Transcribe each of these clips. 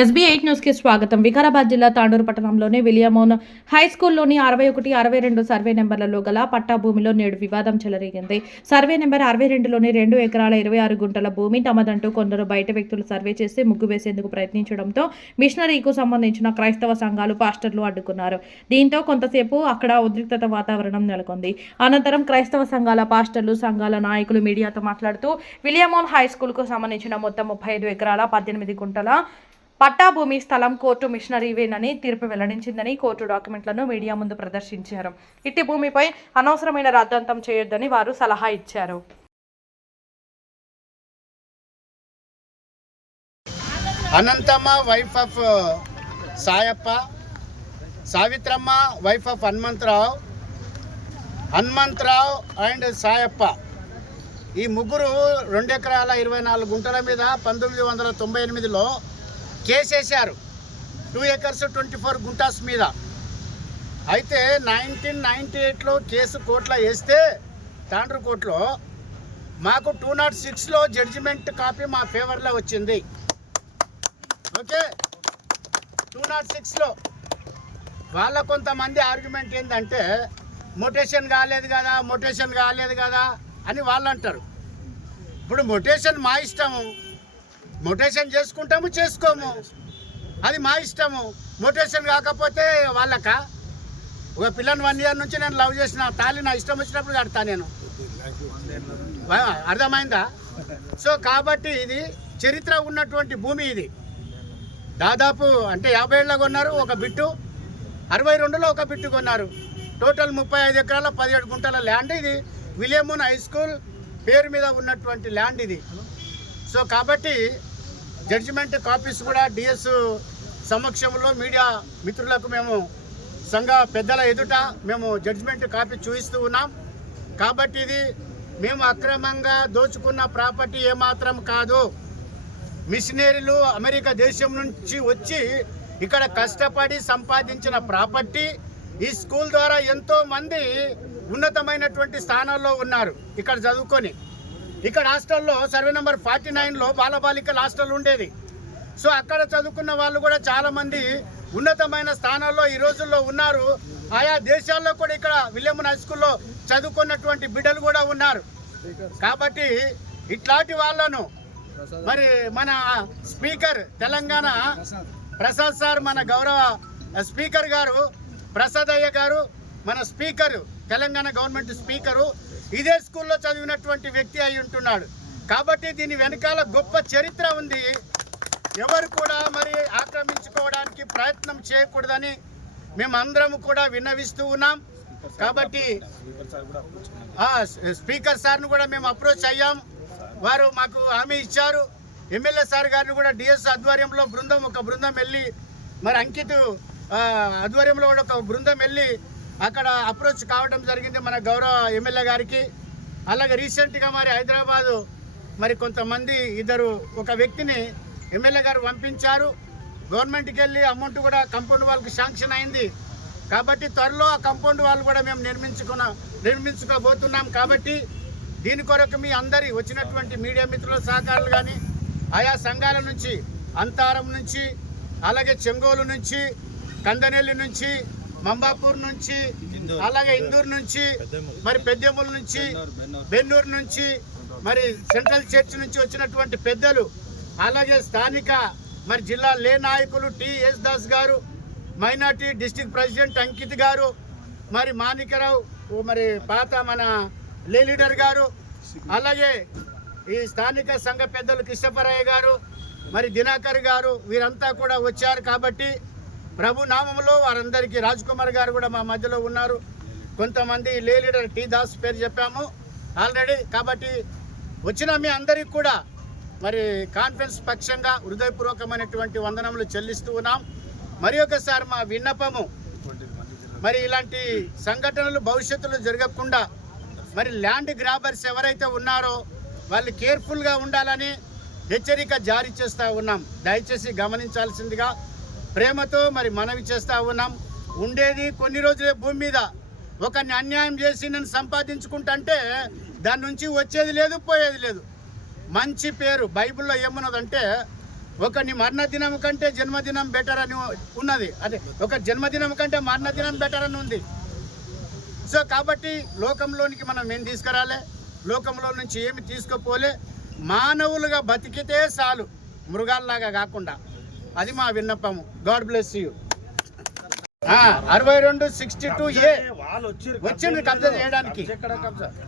SB eight న్యూస్కి స్వాగతం. వికారాబాద్ జిల్లా తాండూరు పట్టణంలోని విలియమోన్ హై స్కూల్లోని అరవై ఒకటి అరవై రెండు సర్వే నెంబర్లలో గల పట్టా భూమిలో నేడు వివాదం చెలరేగింది. సర్వే నెంబర్ అరవై రెండులోని రెండు ఎకరాల ఇరవై ఆరు గుంటల భూమి తమదంటూ కొందరు బయట వ్యక్తులు సర్వే చేసి ముగ్గు వేసేందుకు ప్రయత్నించడంతో మిషనరీకు సంబంధించిన క్రైస్తవ సంఘాలు పాస్టర్లు అడ్డుకున్నారు. దీంతో కొంతసేపు అక్కడ ఉద్రిక్తత వాతావరణం నెలకొంది. అనంతరం క్రైస్తవ సంఘాల పాస్టర్లు సంఘాల నాయకులు మీడియాతో మాట్లాడుతూ విలియమోన్ హై స్కూల్కు సంబంధించిన మొత్తం ముప్పై ఐదు ఎకరాల పద్దెనిమిది గుంటల పట్టా భూమి స్థలం కోర్టు మిషనరీవేనని తీర్పు వెల్లడించిందని కోర్టు డాక్యుమెంట్లను మీడియా ముందు ప్రదర్శించారు. ఇట్టి భూమిపై అనవసరమైన రాద్ధాంతం చేయొద్దని వారు సలహా ఇచ్చారు. Anantamma wife of uh, Sayappa Savitramma wife of Hanumantharao Hanumantharao and Sayappa. ఈ ముగ్గురు రెండు ఎకరాల ఇరవై నాలుగు గుంటల మీద పంతొమ్మిది వందల తొంభై ఎనిమిదిలో కేసేశారు. Two acres twenty four guntas మీద. అయితే నైన్టీన్ నైంటీ ఎయిట్లో కేసు కోర్టులో వేస్తే తాండ్రు కోర్టులో మాకు టూ నాట్ సిక్స్లో జడ్జిమెంట్ కాపీ మా ఫేవర్లో వచ్చింది. ఓకే? టూ నాట్ సిక్స్లో. వాళ్ళ కొంతమంది ఆర్గ్యుమెంట్ ఏంటంటే మొటేషన్ కాలేదు కదా మొటేషన్ కాలేదు కదా అని వాళ్ళు అంటారు ఇప్పుడు మొటేషన్ మా ఇష్టము. మొటేషన్ చేసుకుంటాము చేసుకోము. అది మా ఇష్టము. మొటేషన్ కాకపోతే వాళ్ళక? ఒక పిల్లని వన్ ఇయర్ నుంచి నేను లవ్ చేసిన తాళి నా ఇష్టం వచ్చినప్పుడు కడతా నేను. అర్థమైందా? సో కాబట్టి ఇది చరిత్ర ఉన్నటువంటి భూమి ఇది. దాదాపు అంటే యాభై ఏళ్ళ కొన్నారు ఒక బిట్టు. అరవై రెండులో ఒక బిట్టు కొన్నారు. టోటల్ ముప్పై ఐదు ఎకరాల పదిహేడు గుంటల ల్యాండ్ ఇది. విలియమున్ హై స్కూల్ పేరు మీద ఉన్నటువంటి ల్యాండ్ ఇది. సో కాబట్టి జడ్జిమెంట్ కాపీస్ కూడా డిఎస్ సమక్షంలో మీడియా మిత్రులకు మేము సంఘ పెద్దల ఎదుట మేము జడ్జిమెంట్ కాపీ చూపిస్తూ ఉన్నాం. కాబట్టి ఇది మేము అక్రమంగా దోచుకున్న ప్రాపర్టీ ఏమాత్రం కాదు. మిషనరీలు అమెరికా దేశం నుంచి వచ్చి ఇక్కడ కష్టపడి సంపాదించిన ప్రాపర్టీ ఈ స్కూల్ ద్వారా ఎంతోమంది ఉన్నతమైనటువంటి స్థానాల్లో ఉన్నారు. ఇక్కడ చదువుకొని. ఇక్కడ హాస్టల్లో సర్వే నెంబర్ ఫార్టీ నైన్లో బాలబాలికల హాస్టల్ ఉండేది. సో అక్కడ చదువుకున్న వాళ్ళు కూడా చాలామంది ఉన్నతమైన స్థానాల్లో ఈ రోజుల్లో ఉన్నారు. ఆయా దేశాల్లో కూడా ఇక్కడ విలియమన్ హై స్కూల్లో చదువుకున్నటువంటి బిడ్డలు కూడా ఉన్నారు. కాబట్టి ఇట్లాంటి వాళ్ళను మరి మన స్పీకర్ తెలంగాణ ప్రసాద్ సార్ మన గౌరవ స్పీకర్ గారు ప్రసాద్ అయ్య గారు మన స్పీకర్ తెలంగాణ గవర్నమెంట్ స్పీకరు ఇదే స్కూల్లో చదివినటువంటి వ్యక్తి అయి ఉంటున్నాడు. కాబట్టి దీని వెనకాల గొప్ప చరిత్ర ఉంది. ఎవరు కూడా మరి ఆక్రమించుకోవడానికి ప్రయత్నం చేయకూడదని మేమందరం కూడా విన్నవిస్తూ ఉన్నాం. కాబట్టి స్పీకర్ సార్ను కూడా మేము అప్రోచ్ అయ్యాం. వారు మాకు హామీ ఇచ్చారు. ఎమ్మెల్యే సార్ గారిని కూడా డిఎస్ ఆధ్వర్యంలో బృందం ఒక బృందం వెళ్ళి మరి అంకిత్ ఆధ్వర్యంలో కూడా ఒక బృందం వెళ్ళి అక్కడ అప్రోచ్ కావడం జరిగింది మన గౌరవ ఎమ్మెల్యే గారికి. అలాగే రీసెంట్గా మరి హైదరాబాదు మరి కొంతమంది ఇద్దరు ఒక వ్యక్తిని ఎమ్మెల్యే గారు పంపించారు. గవర్నమెంట్కి వెళ్ళి అమౌంట్ కూడా కంపౌండ్ వాళ్ళకి శాంక్షన్ అయింది. కాబట్టి త్వరలో ఆ కంపౌండ్ వాళ్ళు కూడా మేము నిర్మించుకున్న నిర్మించుకోబోతున్నాం కాబట్టి దీని కొరకు మీ అందరి వచ్చినటువంటి మీడియా మిత్రుల సహకారాలు కానీ ఆయా సంఘాల నుంచి అంతారం నుంచి అలాగే చెంగోలు నుంచి కందనెల్లి నుంచి మంబాపూర్ నుంచి అలాగే ఇందూరు. నుంచి మరి పెద్దెముల నుంచి బెన్నూరు నుంచి మరి సెంట్రల్ చర్చ్ నుంచి వచ్చినటువంటి పెద్దలు అలాగే స్థానిక మరి జిల్లా లే నాయకులు టి ఎస్ దాస్ గారు మైనార్టీ డిస్టిక్ ప్రెసిడెంట్ అంకిత్ గారు మరి మాణికరావు ఓ మరి పాత మన లే లీడర్ గారు అలాగే ఈ స్థానిక సంఘ పెద్దలు కృష్ణపరయ్య గారు మరి దినాకర్ గారు వీరంతా కూడా వచ్చారు కాబట్టి ప్రభు నామంలో వారందరికీ రాజ్ కుమార్ గారు కూడా మా మధ్యలో ఉన్నారు. కొంతమంది లే లీడర్ టీ దాస్ పేరు చెప్పాము. ఆల్రెడీ కాబట్టి వచ్చిన మీ అందరికి కూడా మరి కాన్ఫరెన్స్ పక్షంగా హృదయపూర్వకమైనటువంటి వందనములు చెల్లిస్తూ ఉన్నాం. మరి ఒకసారి మా విన్నపము. మరి ఇలాంటి సంఘటనలు భవిష్యత్తులో జరగకుండా మరి ల్యాండ్ గ్రాబర్స్ ఎవరైతే ఉన్నారో వాళ్ళు కేర్ఫుల్గా ఉండాలని హెచ్చరిక జారీ చేస్తూ ఉన్నాం. దయచేసి గమనించాల్సిందిగా ప్రేమతో మరి మనవి చేస్తూ ఉన్నాం. ఉండేది కొన్ని రోజులే భూమి మీద. ఒకరిని అన్యాయం చేసి నన్ను సంపాదించుకుంటుంటే దాని నుంచి వచ్చేది లేదు పోయేది లేదు. మంచి పేరు బైబిల్లో ఏమున్నదంటే ఒకని మరణదినం కంటే జన్మదినం బెటర్ అని ఉన్నది. అదే ఒక జన్మదినం కంటే మరణదినం బెటర్ అని ఉంది. సో కాబట్టి లోకంలోనికి మనం ఏం తీసుకురాలే? లోకంలో నుంచి ఏమి తీసుకుపోలే? మానవులుగా బతికితే చాలు. మృగాల్లాగా కాకుండా. అది మా విన్నపము. గాడ్ బ్లెస్ యూ అరవై రెండు సిక్స్టీ టూ ఏ వాళ్ళు వచ్చి వచ్చింది కబ్జా చేయడానికి.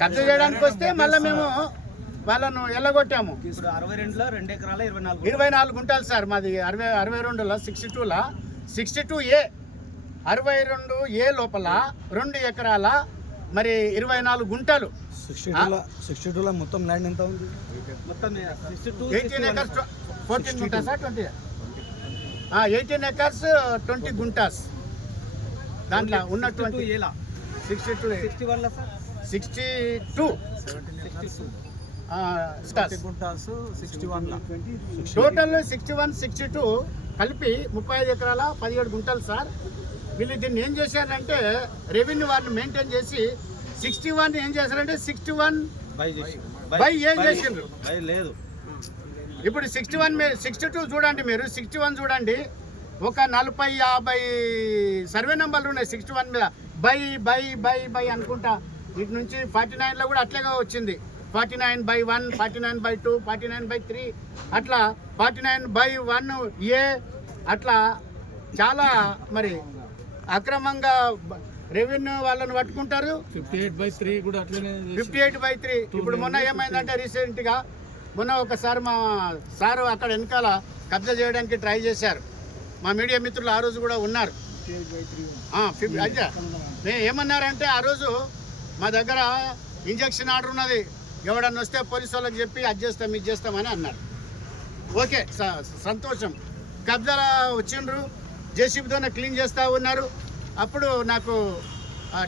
కబ్జా చేయడానికి వస్తే మళ్ళీ మేము వాళ్ళను ఎల్లగొట్టాము. అరవై రెండులో రెండు ఎకరాల ఇరవై నాలుగు ఇరవై నాలుగు గుంటలు సార్ మాది. అరవై అరవై రెండులో సిక్స్టీ టూలా సిక్స్టీ టూ ఏ. అరవై రెండు ఏ లోపల రెండు ఎకరాల మరి ఇరవై నాలుగు గుంటలు. సిక్స్టీ టూలో సిక్స్టీ టూలో మొత్తం ల్యాండ్ ఎంత ఉంది? మొత్తం eighteen acres fourteen గుంటాసా twenty eighteen acres twenty guntas దాంట్లో ఉన్నటువంటి sixty two sixty sir? Sixty two total sixty one sixty two కలిపి ముప్పై ఐదు ఎకరాల పదిహేడు గుంటలు సార్. వీళ్ళు దీన్ని ఏం చేశారంటే రెవెన్యూ వారిని మెయింటైన్ చేసి సిక్స్టీ వన్ ఏం చేశారంటే సిక్స్టీ వన్ బై ఏం చేసిండ్రు? బై లేదు. ఇప్పుడు సిక్స్టీ వన్ సిక్స్టీ టూ చూడండి మీరు సిక్స్టీ వన్ చూడండి. ఒక నలభై యాభై సర్వే నెంబర్లు ఉన్నాయి సిక్స్టీ వన్ మీద. బై బై బై బై అనుకుంటా. ఇటు నుంచి ఫార్టీ నైన్లో కూడా అట్లాగే వచ్చింది. Forty nine by one forty nine by two forty nine by three. అట్లా forty nine by one A అట్లా చాలా మరి అక్రమంగా రెవెన్యూ వాళ్ళని పట్టుకుంటారు. ఫిఫ్టీ ఎయిట్ బై త్రీ కూడా అట్లనే ఫిఫ్టీ ఎయిట్ బై త్రీ. ఇప్పుడు మొన్న ఏమైందంటే రీసెంట్గా మొన్న ఒకసారి మా సారు అక్కడ వెనకాల కబ్జా చేయడానికి ట్రై చేశారు. మా మీడియా మిత్రులు ఆ రోజు కూడా ఉన్నారు. ఫిఫ్- అయితే ఏమన్నారంటే ఆ రోజు మా దగ్గర ఇంజక్షన్ ఆర్డర్ ఉన్నది. ఎవడన్నా వస్తే పోలీసు వాళ్ళకి చెప్పి అది చేస్తాం ఇది చేస్తామని అన్నారు. ఓకే సంతోషం. కబ్జా వచ్చిండ్రు. జేసీబీతోనే క్లీన్ చేస్తూ ఉన్నారు. అప్పుడు నాకు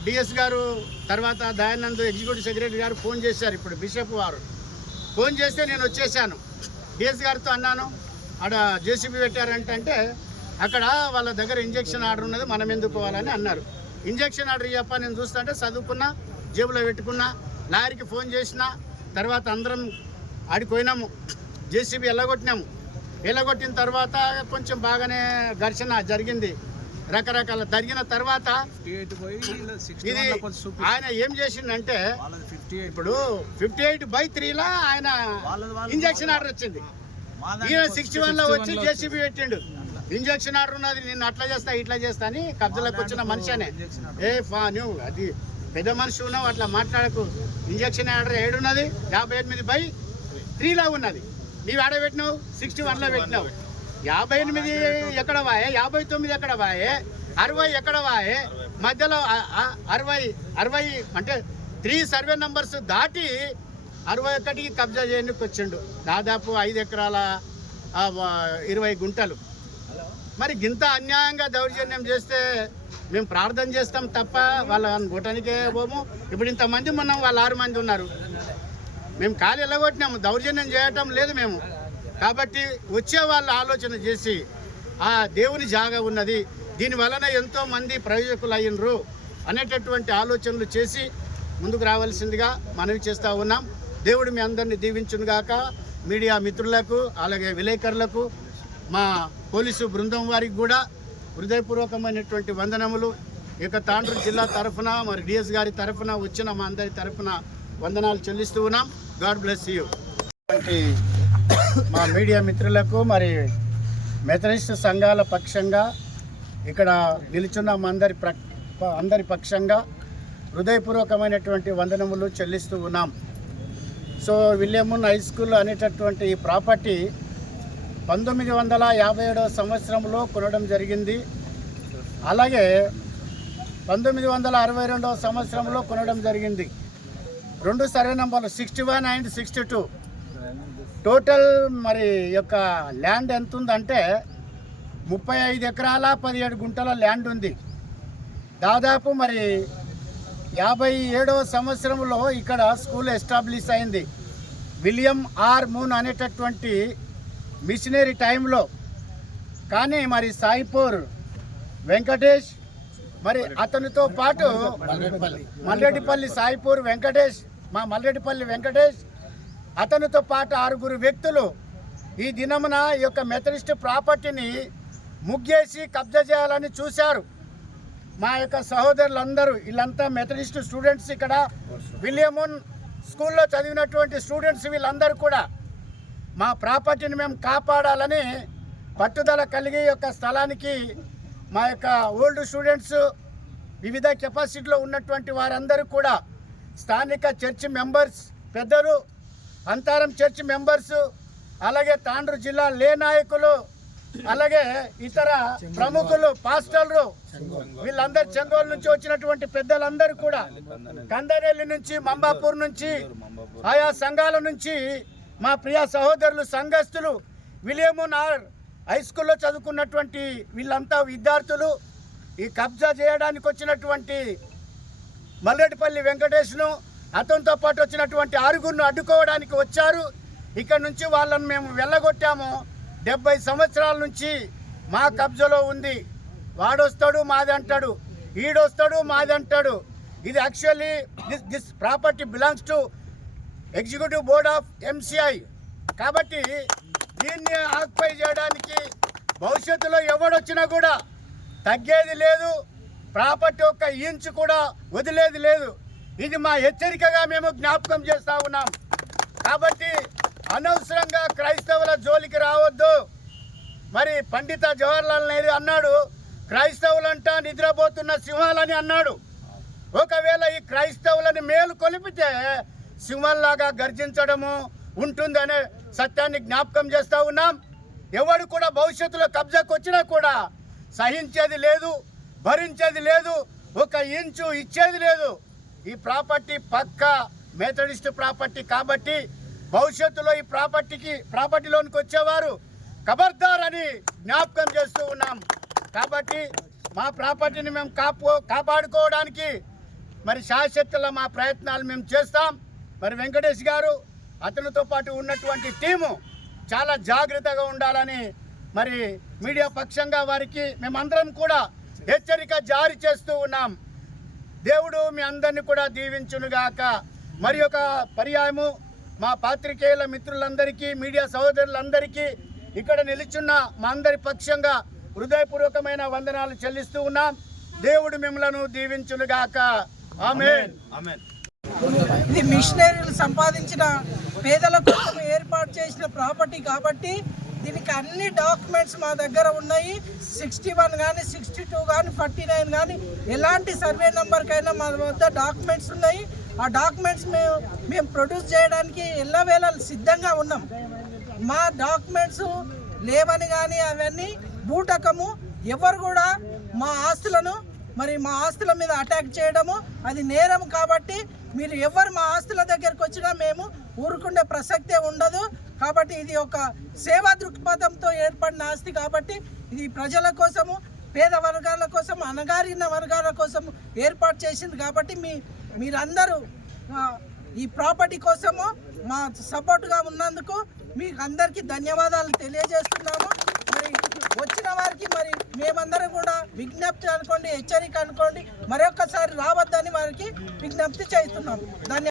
డిఎస్ గారు తర్వాత దయానంద్ ఎగ్జిక్యూటివ్ సెక్రటరీ గారు ఫోన్ చేశారు. ఇప్పుడు బిషప్ వారు. ఫోన్ చేస్తే నేను వచ్చేసాను. డిఎస్ గారితో అన్నాను ఆడ జేసీబీ పెట్టారంటే అక్కడ వాళ్ళ దగ్గర ఇంజక్షన్ ఆర్డర్ ఉన్నది మనం ఎందుకు పోవాలని అన్నారు. ఇంజక్షన్ ఆర్డర్ చెప్ప నేను చూస్తుంటే చదువుకున్నా జేబులో పెట్టుకున్నా లారీకి ఫోన్ చేసిన తర్వాత అందరం ఆడిపోయినాము జేసీబీ ఎల్లగొట్టినాము. ఎల్లగొట్టిన తర్వాత కొంచెం బాగానే ఘర్షణ జరిగింది. రకరకాల జరిగిన తర్వాత ఇది ఆయన ఏం ఎయిట్ ఇప్పుడు ఫిఫ్టీ ఎయిట్ బై త్రీలా ఆయన ఇంజక్షన్ ఆర్డర్ వచ్చింది. ఈయన సిక్స్టీ వన్లో వచ్చి జేసీబీ పెట్టిండు. ఇంజక్షన్ ఆర్డర్ ఉన్నది నేను అట్లా చేస్తా ఇట్లా చేస్తా అని కబ్జాలకు వచ్చిన మనిషినే. ఏ ఫా నువ్వు అది పెద్ద మనిషి ఉన్నావు అట్లా మాట్లాడకు. ఇంజక్షన్ ఆర్డర్ ఏడున్నది యాభై ఎనిమిది బై త్రీలో ఉన్నది. నీవు ఆడ పెట్టినావు సిక్స్టీ వన్లో పెట్టినావు. యాభై ఎనిమిది ఎక్కడ వాయే యాభై తొమ్మిది ఎక్కడ వాయే అరవై ఎక్కడ వాయే మధ్యలో అరవై అరవై అంటే త్రీ సర్వే నంబర్స్ దాటి అరవై ఒకటికి కబ్జా చేయడానికి వచ్చిండు. దాదాపు ఐదు ఎకరాల ఇరవై గుంటలు. మరి గింత అన్యాయంగా దౌర్జన్యం చేస్తే మేము ప్రార్థన చేస్తాం తప్ప వాళ్ళని గుట్టనికే పోము. ఇప్పుడు ఇంతమంది మనం వాళ్ళు ఆరు మంది ఉన్నారు. మేము కాలు ఎల్లగొట్టినాము దౌర్జన్యం చేయటం లేదు మేము. కాబట్టి వచ్చే వాళ్ళు ఆలోచన చేసి ఆ దేవుని జాగా ఉన్నది. దీని వలన ఎంతో మంది ప్రయోజకులు అయినరు అనేటటువంటి ఆలోచనలు చేసి ముందుకు రావాల్సిందిగా మనవి చేస్తూ ఉన్నాం. దేవుడు మీ అందరిని దీవించునుగాక మీడియా మిత్రులకు అలాగే విలేకరులకు మా పోలీసు బృందం వారికి కూడా హృదయపూర్వకమైనటువంటి వందనములు. ఇక తాండ్రు జిల్లా తరఫున మరి డిఎస్ గారి తరఫున వచ్చిన మా అందరి తరఫున వందనాలు చెల్లిస్తూ ఉన్నాం. God bless you. మా మీడియా మిత్రులకు మరి మెథడిస్ట్ సంఘాల పక్షంగా ఇక్కడ నిలుచున్న అందరి ప్ర అందరి పక్షంగా హృదయపూర్వకమైనటువంటి వందనములు చెల్లిస్తూ ఉన్నాం. సో విలియమున్ హై స్కూల్ అనేటటువంటి ఈ ప్రాపర్టీ పంతొమ్మిది వందల యాభై ఏడవ సంవత్సరంలో కొనడం జరిగింది. అలాగే పంతొమ్మిది వందల అరవై రెండవ సంవత్సరంలో కొనడం జరిగింది. రెండు సర్వే నంబర్లు sixty one and sixty two total మరి యొక్క ల్యాండ్ ఎంత ఉందంటే ముప్పై ఐదు ఎకరాల పదిహేడు గుంటల ల్యాండ్ ఉంది. దాదాపు మరి యాభై ఏడవ సంవత్సరంలో ఇక్కడ స్కూల్ ఎస్టాబ్లిష్ అయింది. విలియం ఆర్ మూన్ అనేటటువంటి మిషనరీ టైంలో. కానీ మరి సాయిపూర్ వెంకటేష్ మరి అతనితో పాటు మల్లెడ్డిపల్లి సాయిపూర్ వెంకటేష్ మా మల్లెడ్డిపల్లి వెంకటేష్ అతనితో పాటు ఆరుగురు వ్యక్తులు ఈ దినమున ఈ యొక్క మెథడిస్ట్ ప్రాపర్టీని ముగ్గేసి కబ్జా చేయాలని చూశారు. మా యొక్క సహోదరులందరూ వీళ్ళంతా మెథడిస్ట్ స్టూడెంట్స్ ఇక్కడ. విలియమోన్ స్కూల్లో చదివినటువంటి స్టూడెంట్స్ వీళ్ళందరూ కూడా మా ప్రాపర్టీని మేము కాపాడాలని పట్టుదల కలిగి యొక్క స్థలానికి మా యొక్క ఓల్డ్ స్టూడెంట్స్ వివిధ కెపాసిటీలో ఉన్నటువంటి వారందరూ కూడా స్థానిక చర్చి మెంబర్స్ పెద్దలు అంతారం చర్చ్ మెంబర్స్ అలాగే తాండ్రు జిల్లా లే నాయకులు అలాగే ఇతర ప్రముఖులు పాస్టర్లు వీళ్ళందరూ చెంగోలు నుంచి వచ్చినటువంటి పెద్దలందరూ కూడా కందరేలి నుంచి మంబాపూర్ నుంచి ఆయా సంఘాల నుంచి మా ప్రియ సహోదరులు సంఘస్థులు విలియమునార్ హై స్కూల్లో చదువుకున్నటువంటి వీళ్ళంతా విద్యార్థులు ఈ కబ్జా చేయడానికి వచ్చినటువంటి మల్లెటిపల్లి వెంకటేష్ను అతనితో పాటు వచ్చినటువంటి ఆరుగురును అడ్డుకోవడానికి వచ్చారు. ఇక్కడ నుంచి వాళ్ళని మేము వెళ్ళగొట్టాము. డెబ్బై సంవత్సరాల నుంచి మా కబ్జాలో ఉంది. వాడొస్తాడు మాది అంటాడు. ఈడొస్తాడు మాది అంటాడు. ఇది actually this this property belongs to executive board of MCI కాబట్టి దీన్ని ఆక్యుపై చేయడానికి భవిష్యత్తులో ఎవడొచ్చినా కూడా తగ్గేది లేదు. ప్రాపర్టీ యొక్క ఇంచు కూడా వదిలేది లేదు. ఇది మా హెచ్చరికగా మేము జ్ఞాపకం చేస్తా ఉన్నాం. కాబట్టి అనవసరంగా క్రైస్తవుల జోలికి రావద్దు. మరి పండిత జవహర్లాల్ నెహ్రూ అన్నాడు క్రైస్తవులంటా నిద్రపోతున్న సింహాలని అన్నాడు. ఒకవేళ ఈ క్రైస్తవులని మేలు కొలిపితే సింహంలాగా గర్జించడము ఉంటుందనే సత్యాన్ని జ్ఞాపకం చేస్తూ ఉన్నాం. ఎవడు కూడా భవిష్యత్తులో కబ్జాకు వచ్చినా కూడా సహించేది లేదు భరించేది లేదు ఒక ఇంచు ఇచ్చేది లేదు. ఈ ప్రాపర్టీ పక్క మెథడిస్ట్ ప్రాపర్టీ కాబట్టి భవిష్యత్తులో ఈ ప్రాపర్టీకి ప్రాపర్టీలోనికి వచ్చేవారు ఖబర్దార్ అని జ్ఞాపకం చేస్తూ ఉన్నాం. కాబట్టి మా ప్రాపర్టీని మేము కాపు కాపాడుకోవడానికి మరి శాశ్వతల మా ప్రయత్నాలు మేము చేస్తాం. మరి వెంకటేష్ గారు అతనితో పాటు ఉన్నటువంటి టీము చాలా జాగ్రత్తగా ఉండాలని మరి మీడియా పక్షంగా వారికి మేమందరం కూడా హెచ్చరిక జారీ చేస్తూ ఉన్నాం. దేవుడు మీ అందరిని కూడా దీవించునుగాక. మరి ఒక పర్యాయము మా పాత్రికేయుల మిత్రులందరికీ మీడియా సహోదరులందరికీ ఇక్కడ నిలుచున్న మా అందరి పక్షంగా హృదయపూర్వకమైన వందనాలు చెల్లిస్తూ ఉన్నాం. దేవుడు మిమ్మలను దీవించునుగాక. ఆమేన్. ఆమేన్. ఇది మిషనరీలు సంపాదించిన పేదల కోసం ఏర్పాటు చేసిన ప్రాపర్టీ కాబట్టి దీనికి అన్ని డాక్యుమెంట్స్ మా దగ్గర ఉన్నాయి. సిక్స్టీ వన్ కానీ సిక్స్టీ టూ కానీ ఫార్టీ నైన్ కానీ ఎలాంటి సర్వే నెంబర్కైనా మా వద్ద డాక్యుమెంట్స్ ఉన్నాయి. ఆ డాక్యుమెంట్స్ మేము మేము ప్రొడ్యూస్ చేయడానికి ఎల్లవేళ సిద్ధంగా ఉన్నాం. మా డాక్యుమెంట్స్ లేవని కానీ అవన్నీ బూటకము. ఎవరు కూడా మా ఆస్తులను మరి మా ఆస్తుల మీద అటాక్ చేయడము. అది నేరం కాబట్టి మీరు ఎవరు మా ఆస్తుల దగ్గరకు వచ్చినా మేము ఊరుకుండే ప్రసక్తే ఉండదు. కాబట్టి ఇది ఒక సేవా దృక్పథంతో ఏర్పడిన ఆస్తి కాబట్టి ఇది ప్రజల కోసము పేద వర్గాల కోసం అణగారిన వర్గాల కోసం ఏర్పాటు చేసింది కాబట్టి మీ మీరందరూ ఈ ప్రాపర్టీ కోసము మా సపోర్ట్గా ఉన్నందుకు మీకు అందరికీ ధన్యవాదాలు తెలియజేస్తున్నాము మరి వచ్చిన వారికి మరి మేమందరం కూడా విజ్ఞప్తి అనుకోండి హెచ్చరిక అనుకోండి మరొకసారి రావద్దని వారికి విజ్ఞప్తి చేస్తున్నాము ధన్యవాదాలు.